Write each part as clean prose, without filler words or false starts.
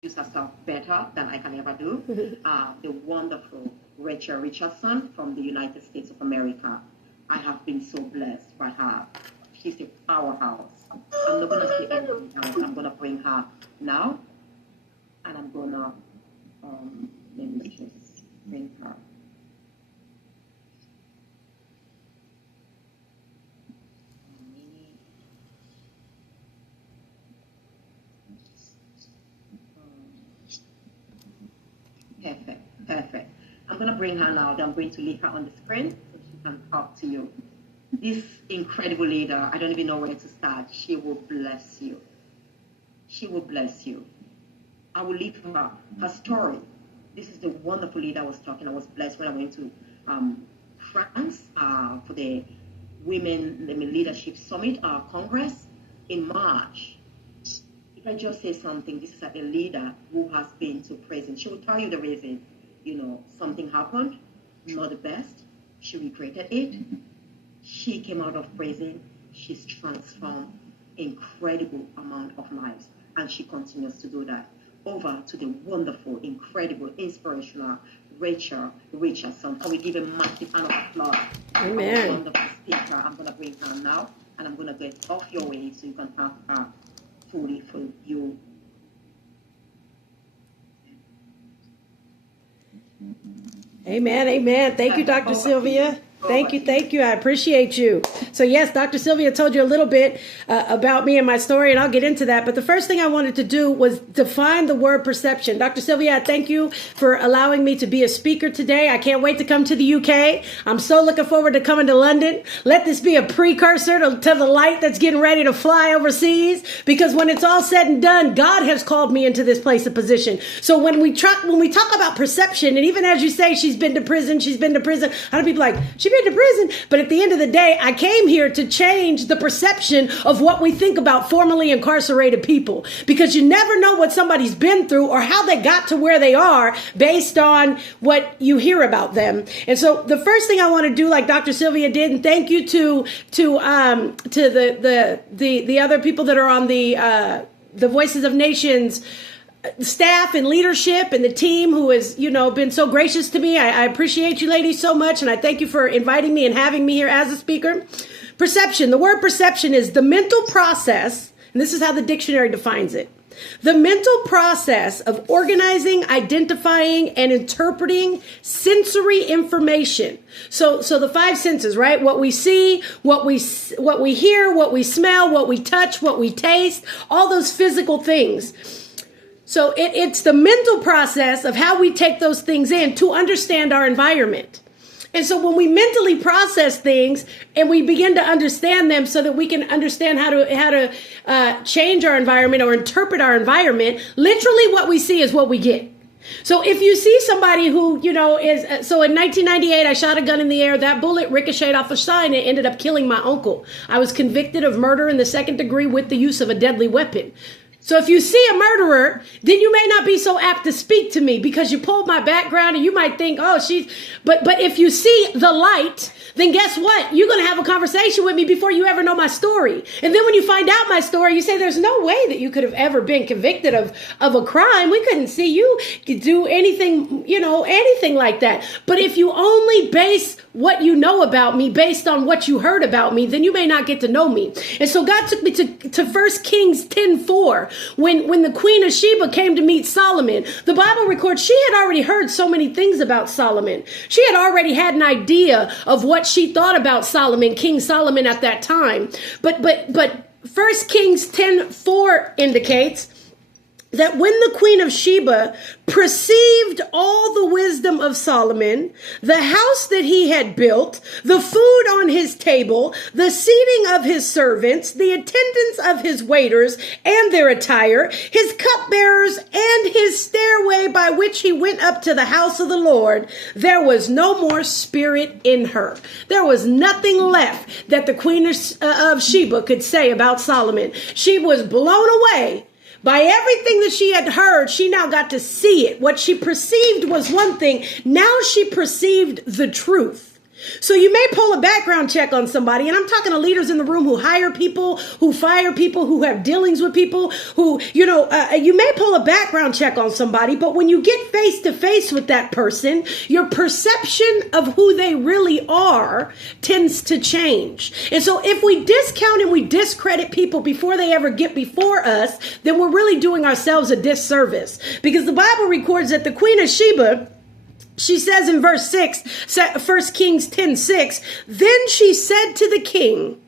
introduce herself better than I can ever do. The wonderful Rachel Richardson from the United States of America. I have been so blessed by her. She's a powerhouse. I'm not going to say anything else. I'm going to bring her now. And I'm going to, let me just bring her. Perfect. I'm going to bring her now. I'm going to leave her on the screen so she can talk to you. This incredible leader, I don't even know where to start. She will bless you. She will bless you. I will leave her story. This is the wonderful leader I was talking. I was blessed when I went to France for the Women Leadership Summit Congress in March. If I just say something, this is a leader who has been to prison. She will tell you the reason. Something happened, not the best. She regretted it. She came out of prison. She's transformed incredible amount of lives, and she continues to do that. Over to the wonderful, incredible, inspirational Rachel Richardson. Can we give a massive round of applause? Amen. Wonderful speaker. I'm going to bring her now, and I'm going to get off your way so you can have her fully for you. Amen. Thank you, Dr. Sylvia. Thank you. I appreciate you. So yes, Dr. Sylvia told you a little bit about me and my story, and I'll get into that. But the first thing I wanted to do was define the word perception. Dr. Sylvia, I thank you for allowing me to be a speaker today. I can't wait to come to the UK. I'm so looking forward to coming to London. Let this be a precursor to the light that's getting ready to fly overseas, because when it's all said and done, God has called me into this place of position. So when we talk about perception, and even as you say, she's been to prison, a lot of people are like, she's been to prison. But at the end of the day, I came here to change the perception of what we think about formerly incarcerated people, because you never know what somebody's been through or how they got to where they are based on what you hear about them. And so the first thing I want to do, like Dr. Sylvia did, and thank you to the other people that are on the Voices of Nations staff and leadership and the team who has, been so gracious to me. I appreciate you ladies so much. And I thank you for inviting me and having me here as a speaker. Perception. The word perception is the mental process. And this is how the dictionary defines it. The mental process of organizing, identifying, and interpreting sensory information. So the five senses, right? What we see, what we hear, what we smell, what we touch, what we taste, all those physical things. So it's the mental process of how we take those things in to understand our environment. And so when we mentally process things and we begin to understand them so that we can understand how to change our environment or interpret our environment, literally what we see is what we get. So if you see somebody who, so in 1998, I shot a gun in the air. That bullet ricocheted off a sign and ended up killing my uncle. I was convicted of murder in the second degree with the use of a deadly weapon. So if you see a murderer, then you may not be so apt to speak to me because you pulled my background and you might think, oh, but if you see the light, then guess what? You're going to have a conversation with me before you ever know my story. And then when you find out my story, you say, there's no way that you could have ever been convicted of a crime. We couldn't see you do anything, anything like that. But if you only base what you know about me based on what you heard about me, then you may not get to know me. And so God took me to 1 Kings 10:4. When the Queen of Sheba came to meet Solomon, the Bible records she had already heard so many things about Solomon. She had already had an idea of what she thought about Solomon, King Solomon at that time. But 1 Kings 10:4 indicates that when the Queen of Sheba perceived all the wisdom of Solomon, the house that he had built, the food on his table, the seating of his servants, the attendance of his waiters and their attire, his cupbearers, and his stairway by which he went up to the house of the Lord, there was no more spirit in her. There was nothing left that the Queen of Sheba could say about Solomon. She was blown away by everything that she had heard. She now got to see it. What she perceived was one thing. Now she perceived the truth. So you may pull a background check on somebody, and I'm talking to leaders in the room who hire people, who fire people, who have dealings with people, who, you may pull a background check on somebody, but when you get face to face with that person, your perception of who they really are tends to change. And so if we discount and we discredit people before they ever get before us, then we're really doing ourselves a disservice. Because the Bible records that the Queen of Sheba, she says in verse 6, 1 Kings 10:6, then she said to the king,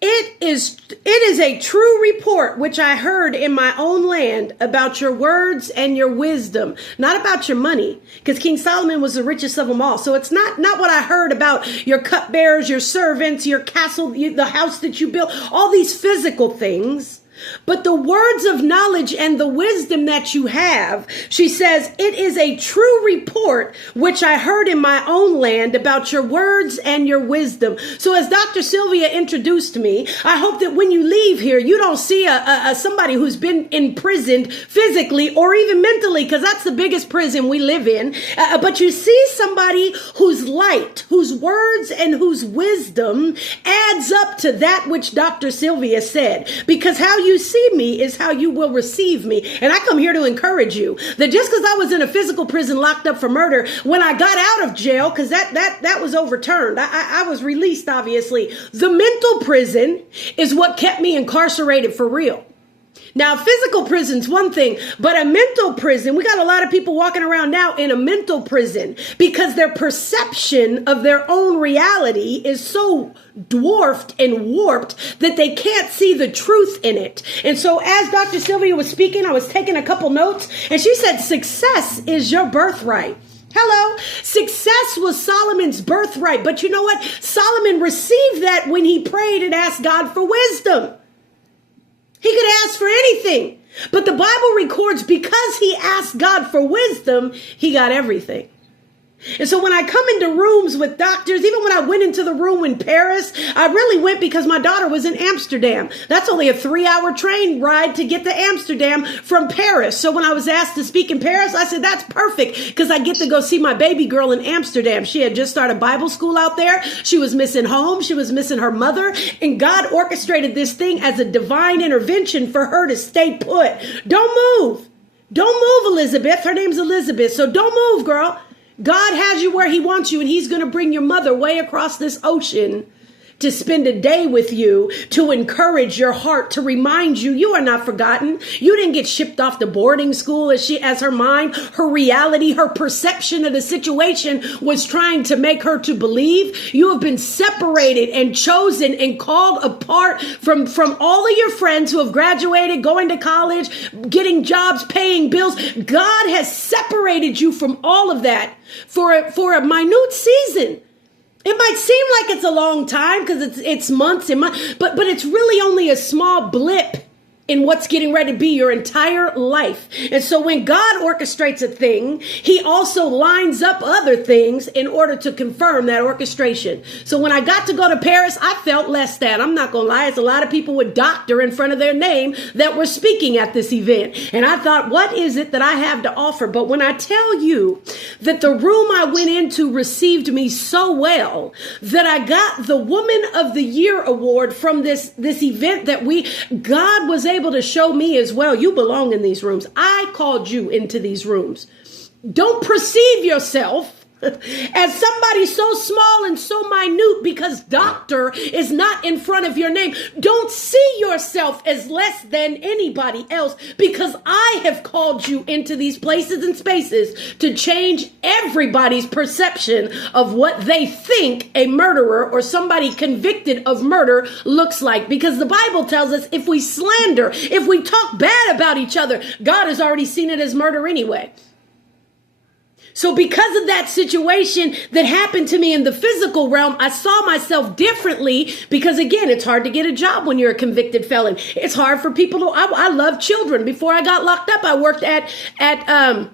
it is a true report which I heard in my own land about your words and your wisdom, not about your money, because King Solomon was the richest of them all. So it's not what I heard about your cupbearers, your servants, your castle, the house that you built, all these physical things. But the words of knowledge and the wisdom that you have, she says, it is a true report which I heard in my own land about your words and your wisdom. So as Dr. Sylvia introduced me, I hope that when you leave here, you don't see somebody who's been imprisoned physically or even mentally, because that's the biggest prison we live in. But you see somebody whose light, whose words and whose wisdom adds up to that which Dr. Sylvia said. Because how you see me is how you will receive me. And I come here to encourage you that just because I was in a physical prison locked up for murder, when I got out of jail, because that was overturned, I was released, obviously. The mental prison is what kept me incarcerated for real. Now, physical prison's one thing, but a mental prison, we got a lot of people walking around now in a mental prison because their perception of their own reality is so dwarfed and warped that they can't see the truth in it. And so as Dr. Sylvia was speaking, I was taking a couple notes, and she said, success is your birthright. Hello. Success was Solomon's birthright. But you know what? Solomon received that when he prayed and asked God for wisdom. He could ask for anything, but the Bible records because he asked God for wisdom, he got everything. And so when I come into rooms with doctors, even when I went into the room in Paris, I really went because my daughter was in Amsterdam. That's only a 3-hour train ride to get to Amsterdam from Paris. So when I was asked to speak in Paris, I said, that's perfect because I get to go see my baby girl in Amsterdam. She had just started Bible school out there. She was missing home. She was missing her mother. And God orchestrated this thing as a divine intervention for her to stay put. Don't move. Don't move, Elizabeth. Her name's Elizabeth. So don't move, girl. God has you where he wants you, and he's going to bring your mother way across this ocean to spend a day with you, to encourage your heart, to remind you, you are not forgotten. You didn't get shipped off to boarding school as her mind, her reality, her perception of the situation was trying to make her to believe. You have been separated and chosen and called apart from all of your friends who have graduated, going to college, getting jobs, paying bills. God has separated you from all of that for a minute season. It might seem like it's a long time because it's months and months, but it's really only a small blip in what's getting ready to be your entire life. And so when God orchestrates a thing, he also lines up other things in order to confirm that orchestration. So when I got to go to Paris, I felt less than. I'm not going to lie. It's a lot of people with doctor in front of their name that were speaking at this event. And I thought, what is it that I have to offer? But when I tell you that the room I went into received me so well that I got the Woman of the Year award from this event that God was able to show me as well. You belong in these rooms. I called you into these rooms. Don't perceive yourself as somebody so small and so minute because doctor is not in front of your name. Don't see yourself as less than anybody else because I have called you into these places and spaces to change everybody's perception of what they think a murderer or somebody convicted of murder looks like. Because the Bible tells us if we slander, if we talk bad about each other, God has already seen it as murder anyway. So because of that situation that happened to me in the physical realm, I saw myself differently because, again, it's hard to get a job when you're a convicted felon. It's hard for people to, I love children. Before I got locked up, I worked at the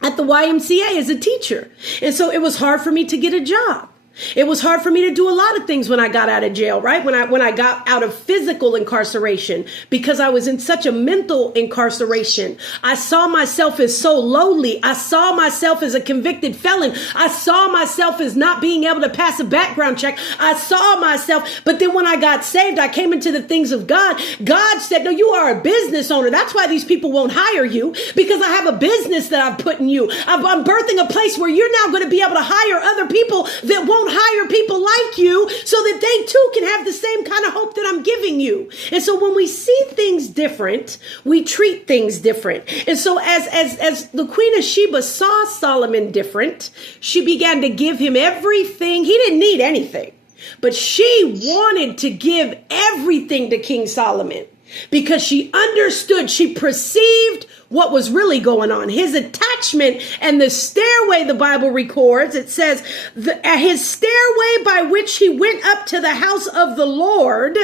YMCA as a teacher. And so it was hard for me to get a job. It was hard for me to do a lot of things when I got out of jail, right? When I got out of physical incarceration, because I was in such a mental incarceration. I saw myself as so lowly. I saw myself as a convicted felon. I saw myself as not being able to pass a background check. I saw myself. But then when I got saved, I came into the things of God. God said, no, you are a business owner. That's why these people won't hire you, because I have a business that I've put in you. I'm birthing a place where you're now going to be able to hire other people that won't hire people like you, so that they too can have the same kind of hope that I'm giving you. And so when we see things different, we treat things different. And so as the Queen of Sheba saw Solomon different, she began to give him everything. He didn't need anything, but she wanted to give everything to King Solomon, because she understood, she perceived what was really going on. His attachment and the stairway, the Bible records, it says, his stairway by which he went up to the house of the Lord.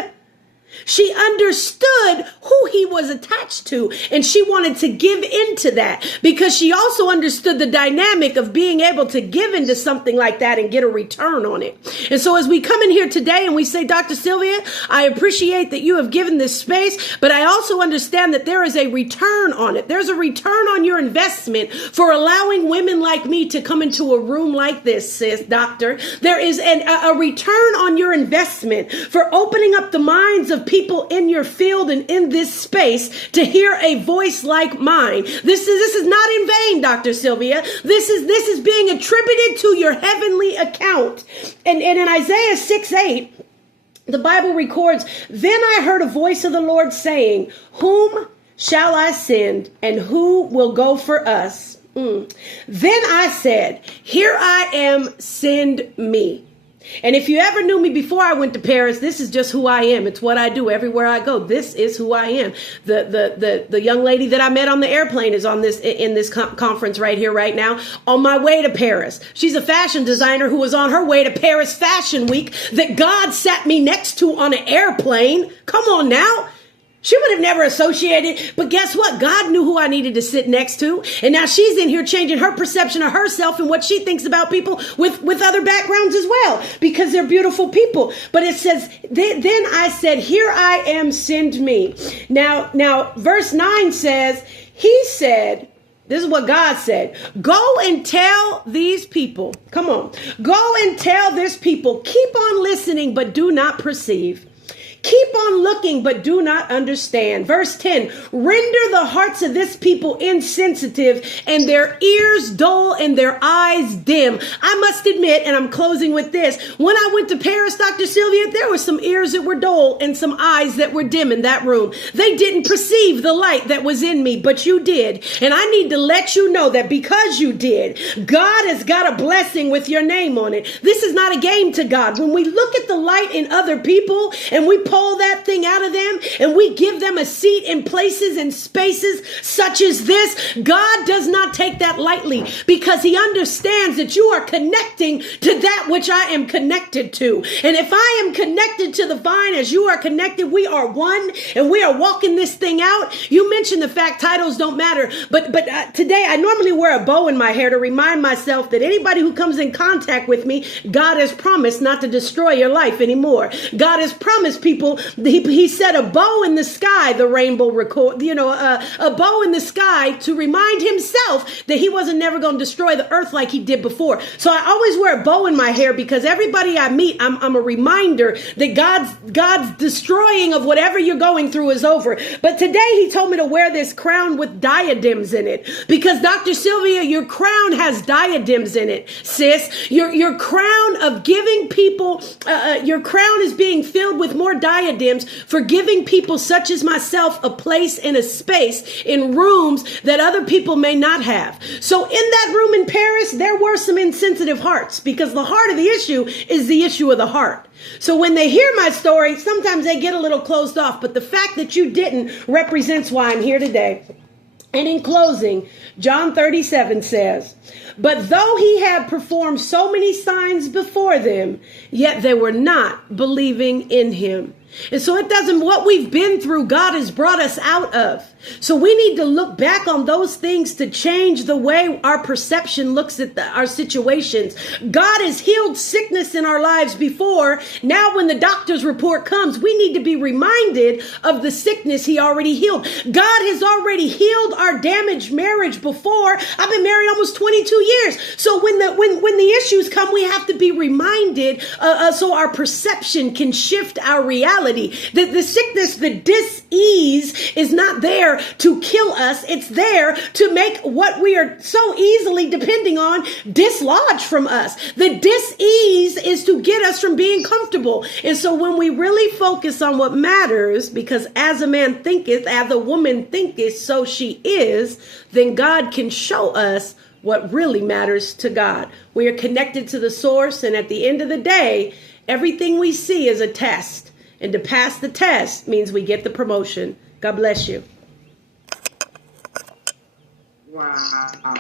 She understood who he was attached to, and she wanted to give into that, because she also understood the dynamic of being able to give into something like that and get a return on it. And so as we come in here today and we say, Dr. Sylvia, I appreciate that you have given this space, but I also understand that there is a return on it. There's a return on your investment for allowing women like me to come into a room like this, sis, doctor. There is a return on your investment for opening up the minds of people in your field and in this space to hear a voice like mine. This is not in vain, Dr. Sylvia. This is being attributed to your heavenly account. And in Isaiah 6:8, the Bible records, then I heard a voice of the Lord saying, whom shall I send, and who will go for us? Then I said, here I am, send me. And if you ever knew me before I went to Paris, this is just who I am. It's what I do everywhere I go. This is who I am. The young lady that I met on the airplane is in this conference right here, right now, on my way to Paris. She's a fashion designer who was on her way to Paris Fashion Week that God sat me next to on an airplane. Come on now. She would have never associated, but guess what? God knew who I needed to sit next to. And now she's in here changing her perception of herself and what she thinks about people with other backgrounds as well, because they're beautiful people. But it says, then I said, here I am, send me. Now, verse 9 says, he said, this is what God said. Go and tell these people. Come on. Go and tell this people. Keep on listening, but do not perceive. Keep on looking, but do not understand. Verse 10, render the hearts of this people insensitive and their ears dull and their eyes dim. I must admit, and I'm closing with this, when I went to Paris, Dr. Sylvia, there were some ears that were dull and some eyes that were dim in that room. They didn't perceive the light that was in me, but you did. And I need to let you know that because you did, God has got a blessing with your name on it. This is not a game to God. When we look at the light in other people and we pull that thing out of them and we give them a seat in places and spaces such as this, God does not take that lightly, because he understands that you are connecting to that which I am connected to. And if I am connected to the vine as you are connected, we are one and we are walking this thing out. You mentioned the fact titles don't matter, but today I normally wear a bow in my hair to remind myself that anybody who comes in contact with me, God has promised not to destroy your life anymore. God has promised people, he said a bow in the sky, the rainbow record, a bow in the sky to remind himself that he wasn't never going to destroy the earth like he did before. So I always wear a bow in my hair, because everybody I meet, I'm a reminder that God's destroying of whatever you're going through is over. But today he told me to wear this crown with diadems in it, because Dr. Sylvia, your crown has diadems in it, sis. Your crown of giving people, your crown is being filled with more diadems for giving people such as myself a place and a space in rooms that other people may not have. So in that room in Paris, there were some insensitive hearts, because the heart of the issue is the issue of the heart. So when they hear my story, sometimes they get a little closed off, but the fact that you didn't represents why I'm here today. And in closing, John 37 says, but though he had performed so many signs before them, yet they were not believing in him. And so it doesn't, what we've been through, God has brought us out of. So we need to look back on those things to change the way our perception looks at our situations. God has healed sickness in our lives before. Now when the doctor's report comes, we need to be reminded of the sickness he already healed. God has already healed our damaged marriage before. I've been married almost 22 years. So when the issues come, we have to be reminded so our perception can shift our reality. The sickness, the dis-ease is not there to kill us. It's there to make what we are so easily depending on dislodge from us. The dis-ease is to get us from being comfortable. And so when we really focus on what matters, because as a man thinketh, as a woman thinketh, so she is, then God can show us what really matters to God. We are connected to the source, and at the end of the day, everything we see is a test. And to pass the test means we get the promotion. God bless you. Wow.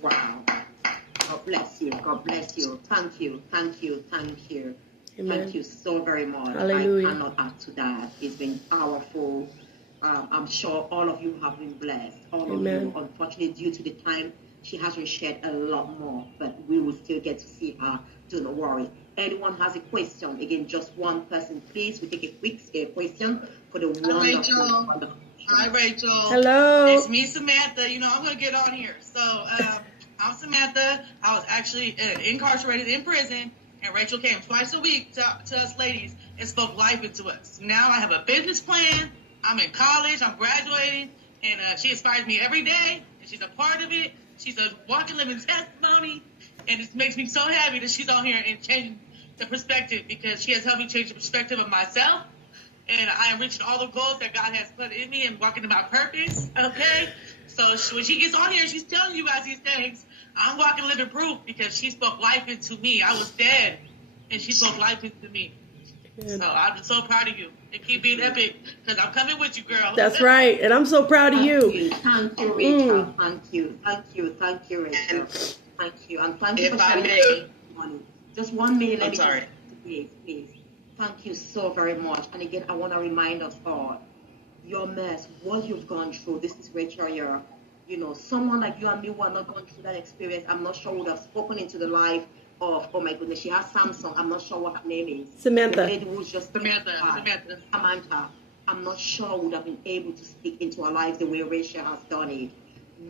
Wow. God bless you. God bless you. Thank you. Thank you. Thank you. Amen. Thank you so very much. Hallelujah. I cannot add to that. It's been powerful. I'm sure all of you have been blessed. All Amen. of you, unfortunately, due to the time, she hasn't shared a lot more, but we will still get to see her. Do not worry. Anyone has a question? Again, just one person, please. We take a quick question for the wonderful. Hi, Rachel. Hello. It's me, Samantha. You know, I'm going to get on here. So, I'm Samantha. I was actually incarcerated in prison, and Rachel came twice a week to us ladies and spoke life into us. Now I have a business plan. I'm in college. I'm graduating, and she inspires me every day, and she's a part of it. She's a walking, living testimony, and it makes me so happy that she's on here and changing the perspective, because she has helped me change the perspective of myself. And I am reaching all the goals that God has put in me and walking in my purpose, okay? So when she gets on here, she's telling you guys these things. I'm walking living proof, because she spoke life into me. I was dead, and she spoke life into me. So I'm so proud of you. And keep being epic, because I'm coming with you, girl. That's right. And I'm so proud of you. Thank you, Rachel. Thank you. Thank you. Thank you, Rachel. Thank you. And thank you for sharing money. Just 1 minute. I'm sorry. Please. Thank you so very much. And again, I want to remind us all, your mess, what you've gone through. This is Rachel here. You know, someone like you and me who are not going through that experience, I'm not sure would have spoken into the life of, oh my goodness, she has Samsung. I'm not sure what her name is. Samantha. The lady who's just Samantha. I'm not sure would have been able to speak into our lives the way Rachel has done it.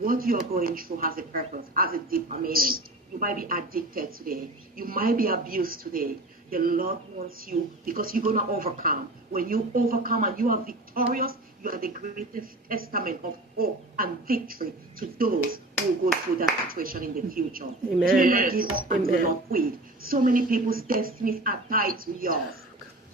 What you're going through has a purpose, has a deeper meaning. You might be addicted today. You might be abused today. The Lord wants you, because you're going to overcome. When you overcome and you are victorious, you are the greatest testament of hope and victory to those who will go through that situation in the future. Amen. Do not give up and do not quit. So many people's destinies are tied to yours.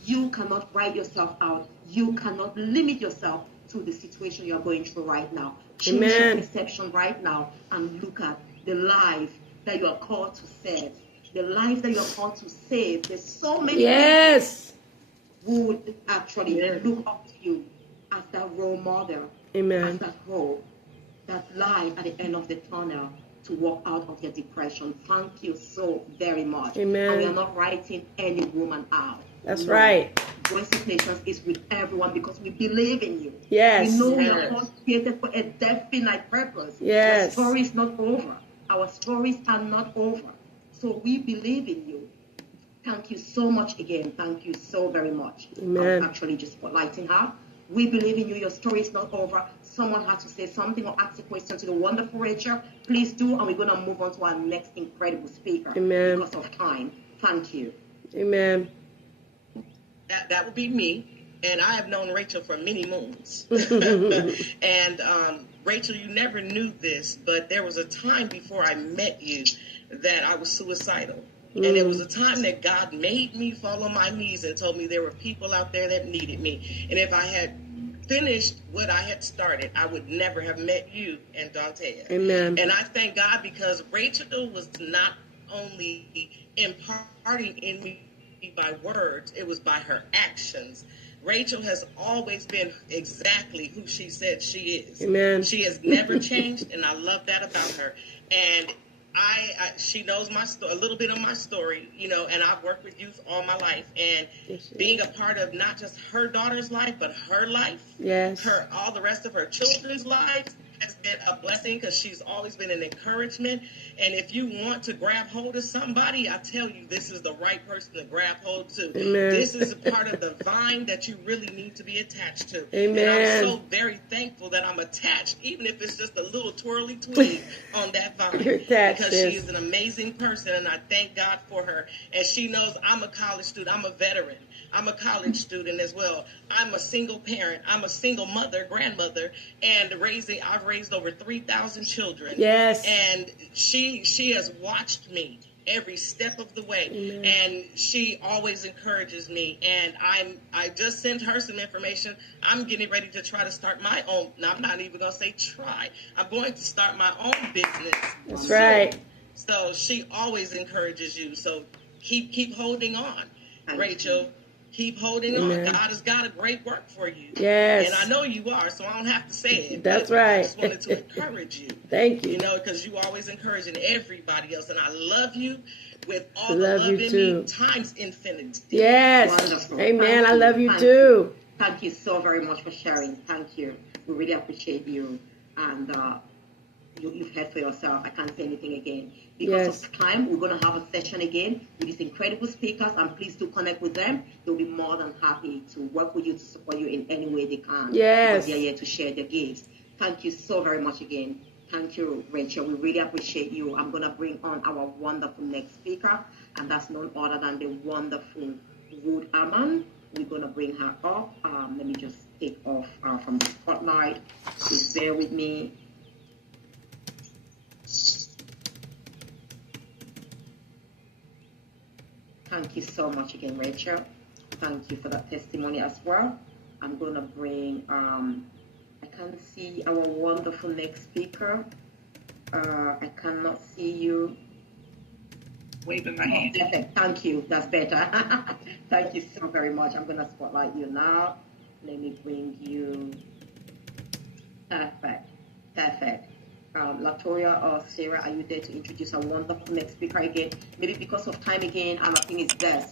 You cannot write yourself out. You cannot limit yourself to the situation you are going through right now. Change your perception right now and look at the life that you are called to save. The life that you are called to save. There's so many people who would actually look up to you as that role model, as that hope, that light at the end of the tunnel to walk out of your depression. Thank you so very much. Amen. And we are not writing any woman out. That's right. Voice of Nations is with everyone because we believe in you. Yes. We know we are all created for a definite purpose. Yes. Our story is not over. Our stories are not over. So we believe in you. Thank you so much again. Thank you so very much. Amen. Actually just spotlighting her. We believe in you. Your story is not over. Someone had to say something or ask a question to the wonderful Rachel. Please do, and we're going to move on to our next incredible speaker. Amen. Because of time. Thank you. Amen. That would be me, and I have known Rachel for many moons. And Rachel, you never knew this, but there was a time before I met you that I was suicidal. And there was a time that God made me fall on my knees and told me there were people out there that needed me. And if I had finished what I had started, I would never have met you and Dante. Amen. And I thank God, because Rachel was not only imparting in me by words, it was by her actions. Rachel has always been exactly who she said she is. Amen. She has never changed, and I love that about her. And She knows my story, a little bit of my story, you know, and I've worked with youth all my life, and Yes, being a part of not just her daughter's life, but her life, yes, all the rest of her children's lives has been a blessing, because she's always been an encouragement. And if you want to grab hold of somebody, I tell you, this is the right person to grab hold to. Amen. This is a part of the vine that you really need to be attached to. Amen. And I'm so very thankful that I'm attached, even if it's just a little twirly twig on that vine. You're attached, because sis. she is an amazing person, and I thank God for her. And she knows I'm a college student. I'm a veteran. I'm a college student as well. I'm a single parent. I'm a single mother, grandmother, and I've raised over 3,000 children. Yes. And she has watched me every step of the way. Amen. And she always encourages me. And I just sent her some information. I'm getting ready to try to start my own. Now, I'm not even going to say try. I'm going to start my own business. That's right. So she always encourages you. So keep holding on, Rachel. Keep holding Amen. on. God has got a great work for you. Yes. And I know you are, so I don't have to say it. That's right. I just wanted to encourage you. Thank you. You know, because you always encouraging everybody else. And I love you with all Love the love you in too. me times infinite. Yes. Wonderful. Amen. Thank I love you Thank too. Thank you so very much for sharing. Thank you. We really appreciate you. And you've heard for yourself. I can't say anything again. Because of time, we're going to have a session again with these incredible speakers, and please do connect with them. They'll be more than happy to work with you, to support you in any way they can. Yes. Because they're here to share their gifts. Thank you so very much again. Thank you, Rachel. We really appreciate you. I'm going to bring on our wonderful next speaker, and that's none other than the wonderful Ruth Aman. We're going to bring her up. Let me just take off from the spotlight. Please bear with me. Thank you so much again, Rachel. Thank you for that testimony as well. I'm going to bring, I can't see our wonderful next speaker. I cannot see you. Waving my hand. Perfect. Thank you. That's better. Thank you so very much. I'm going to spotlight you now. Let me bring you. Perfect. Perfect. Latoya or Sarah, are you there to introduce our wonderful next speaker again? Maybe because of time again, I think it's best